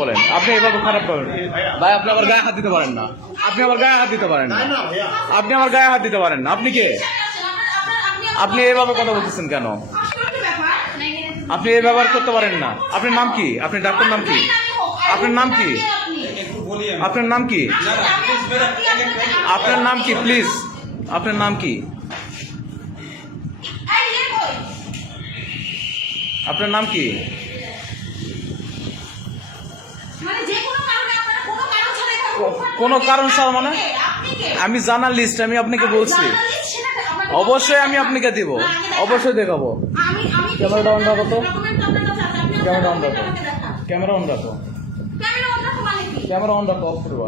বলেন, আপনি এভাবে খারাপ করেন ভাই। আপনি আবার গায়ে হাত দিতে পারেন না, আপনি আবার গায়ে হাত দিতে পারেন না, আপনি আমার গায়ে হাত দিতে পারেন না। আপনি কে? আপনি এভাবে কথা বলতেছেন কেন? আপনি এই ব্যবহার করতে পারেন না। আপনার নাম কি? আপনি ডাক্তার নাম কি? আপনার নাম কি? আপনার নাম কি? আপনার নাম কি প্লিজ? আপনার নাম কি? আপনার নাম কি? কোনো কারণ ছাড়া মানে? আমি জার্নালিস্ট, আমি আপনাকে বলছি। অবশ্যই আমি আপনাকে দিব, অবশ্যই দেখাবো। ক্যামেরাটা অন রাখো তো, ক্যামেরা অন রাখো, ক্যামেরা অন রাখো, ক্যামেরা অন রাখো, অফ করবো।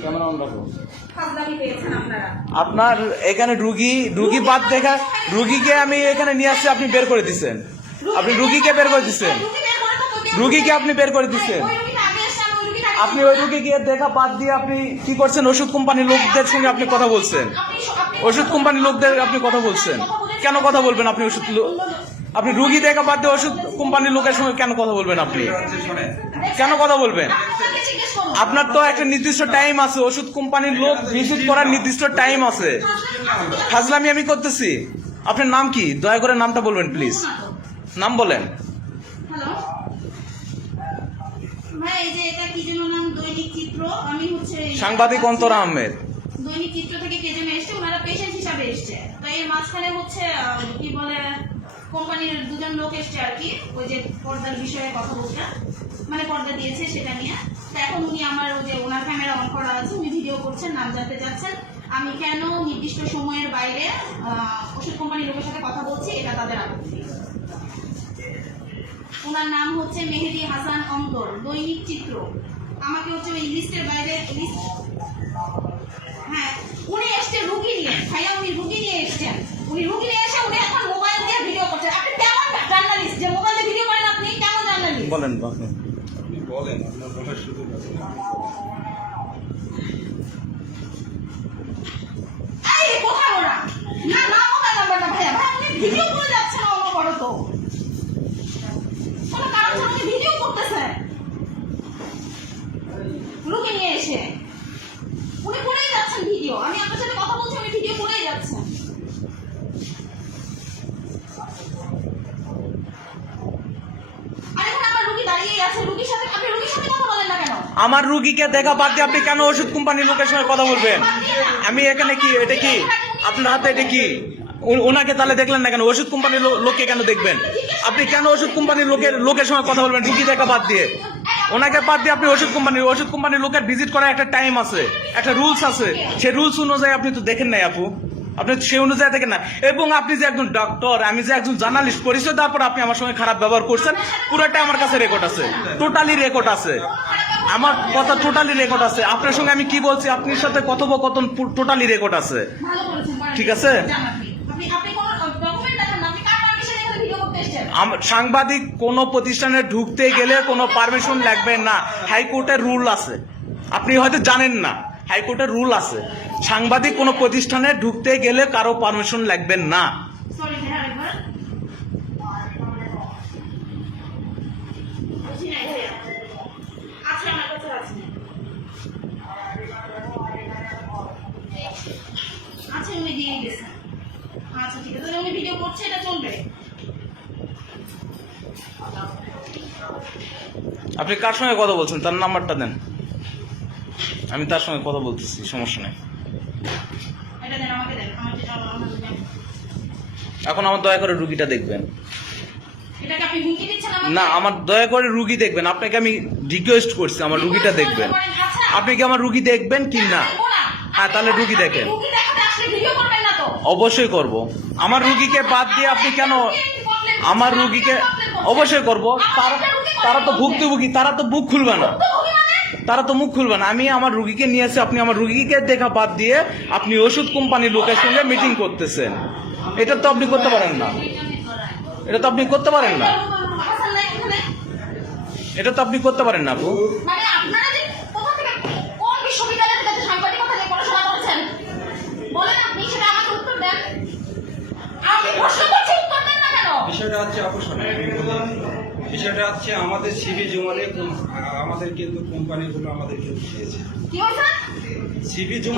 ক্যামেরা অন রাখো। আপনার এখানে রুগী বাদ দেখা, রুগীকে আমি এখানে নিয়ে আসছি, আপনি বের করে দিচ্ছেন। আপনি রুগীকে বের করে দিচ্ছেন, রুগীকে আপনি বের করে দিচ্ছেন। আপনি ওই রুগীকে দেখা বাদ দিয়ে আপনি কি করছেন? ওষুধ কোম্পানির লোকদের সঙ্গে আপনি কথা বলছেন, ওষুধ কোম্পানির লোকদের আপনি কথা বলছেন। কেন কথা বলবেন আপনি? আপনি রুগী দেখা বাদ দিয়ে ওষুধ কোম্পানির লোকের সঙ্গে কেন কথা বলবেন? আপনি কেন কথা বলবেন? আপনার তো একটা নির্দিষ্ট টাইম আছে, ওষুধ কোম্পানির লোক ভিজিট করার নির্দিষ্ট টাইম আছে। ফাজলামি আমি করতেছি? আপনার নাম কি? দয়া করে নামটা বলবেন প্লিজ, নাম বলেন। সাংবাদিক অন্তর আহমেদ। দৈনিক চিত্র থেকে কে যেন এসছে, ওনারা পেশেন্ট হিসাবে এসছে। তো এর মাঝখানে হচ্ছে কি বলে কোম্পানির দুজন লোক এসছে আর কি, ওই যে পর্দার বিষয়ে কথা বলতে, মানে পর্দা দিয়েছে সেটা নিয়ে। তো এখন উনি আমার ওই যে ওনার ক্যামেরা অন করা আছে, উনি ভিডিও করছেন, নাম জানতে চাচ্ছেন আমি কেন নির্দিষ্ট সময়ের বাইরে ওষুধ কোম্পানির লোকের সাথে কথা বলছি, এটা তাদের আপত্তি। ওনার নাম হচ্ছে মেহেদি হাসান অন্তর, দৈনিক চিত্র। আমাকে হচ্ছে ওই লিস্টের বাইরে হ্যাঁ, উনি এসছে রুগী নিয়ে, ভাইয়া উনি রুগী নিয়ে এসছেন। উনি রুগী নিয়ে এসে উনি এখন মোবাইল দিয়ে ভিডিও করছেন। আপনি কেমন জার্নালিস্ট যে মোবাইলে ভিডিও করেন? আপনি কেমন জার্নালিস্ট? বলেন আপনি বলেন, আপনার বলার সুযোগ আছে। এই কোথায় ওরা? না না মোবাইল নাম্বার না ভাইয়া, ভাই আপনি ভিডিও করে যাচ্ছেন অন্য বড় তো। কোনো কারণ ছাড়া ভিডিও করতেছে রুগী নিয়ে এসে। উনি করেই যাচ্ছেন ভিডিও, আমি আপনার সাথে কথা বলছি, উনি ভিডিও করেই যাচ্ছেন। আর এখন আমার রুগী দাঁড়িয়েই আছে, রুগীর সাথে আপনি রুগীর সাথে কথা বলেন না কেন? আমার রুগীকে দেখা বাদ দিয়ে আপনি কেন ওষুধ কোম্পানির লোকের সঙ্গে কথা বলবেন? আমি এখানে কি, এটা কি আপনার হাতে? এটা কি? ওনাকে তাহলে দেখলেন না কেন? ওষুধ কোম্পানির লোককে কেন দেখবেন? আপনি কেন ওষুধ কোম্পানির লোকের সঙ্গে কথা বলবেন রুগী দেখা বাদ দিয়ে? ওনাকে বাদ দিয়ে আপনি ওষুধ কোম্পানির লোকের ভিজিট করার একটা টাইম আছে, একটা রুলস আছে। সেই রুলস অনুযায়ী আপনি তো দেখেন নাই আপু, আপনি সেই অনুযায়ী দেখেন না। এবং আপনি যে একজন ডক্টর, আমি যে একজন জার্নালিস্ট, পরিচয় দেওয়ার পর আপনি আমার সঙ্গে খারাপ ব্যবহার করছেন, পুরোটা আমার কাছে রেকর্ড আছে, টোটালি রেকর্ড আছে, আমার কথা টোটালি রেকর্ড আছে। আপনার সঙ্গে আমি কি বলছি, আপনার সাথে কথোপকথন টোটালি রেকর্ড আছে, ঠিক আছে? সাংবাদিক কোন প্রতিষ্ঠানে ঢুকতে গেলে কোনো পারমিশন লাগবে না, হাইকোর্টের রুল আছে, আপনি হয়তো জানেন না, হাইকোর্টের রুল আছে। সাংবাদিক কোন প্রতিষ্ঠানে ঢুকতে গেলে কারো পারমিশন লাগবে না। আচ্ছা উনি দিয়ে গেছেন, আচ্ছা ঠিক আছে, উনি ভিডিও করছে, এটা চলবে। আপনি কার সঙ্গে কথা বলছেন? তার নাম্বারটা দেন, আমি তার সঙ্গে কথা বলতেছি, সমস্যা নেই। এটা দেন, আমাকে দেন, এখন আমার দয়া করে রুগীটা দেখবেন। এটাকে আপনি হুমকি দিচ্ছেন আমাকে? না, আমার দয়া করে রুগী দেখবেন, আপনাকে আমি রিকোয়েস্ট করছি আমার রুগীটা দেখবেন। আপনি কি আমার রুগী দেখবেন কি না? হ্যাঁ, তাহলে রুগী দেখেন। অবশ্যই করব। আমার রুগীকে বাদ দিয়ে আপনি কেন? আমার রুগীকে অবশ্যই করব। তারা তো ভুক্তভোগী, তারা তো মুখ খুলবে না, তারা তো মুখ খুলবে না। আমি আমার রুগীকে নিয়ে এসে আপনি আমার রুগীকে দেখা বাদ দিয়ে আপনি ওষুধ কোম্পানির লোকের সঙ্গে মিটিং করতেছেন, এটা তো আপনি করতে পারেন না, এটা তো আপনি করতে পারেন না, এটা তো আপনি করতে পারেন না আপু। বিষয়টা হচ্ছে অবশ্যই বিষয়টা হচ্ছে আমাদের সিভি জমালে আমাদের কিন্তু কোম্পানিগুলো আমাদেরকে দিয়েছে কি বলছেন? সিভি জমা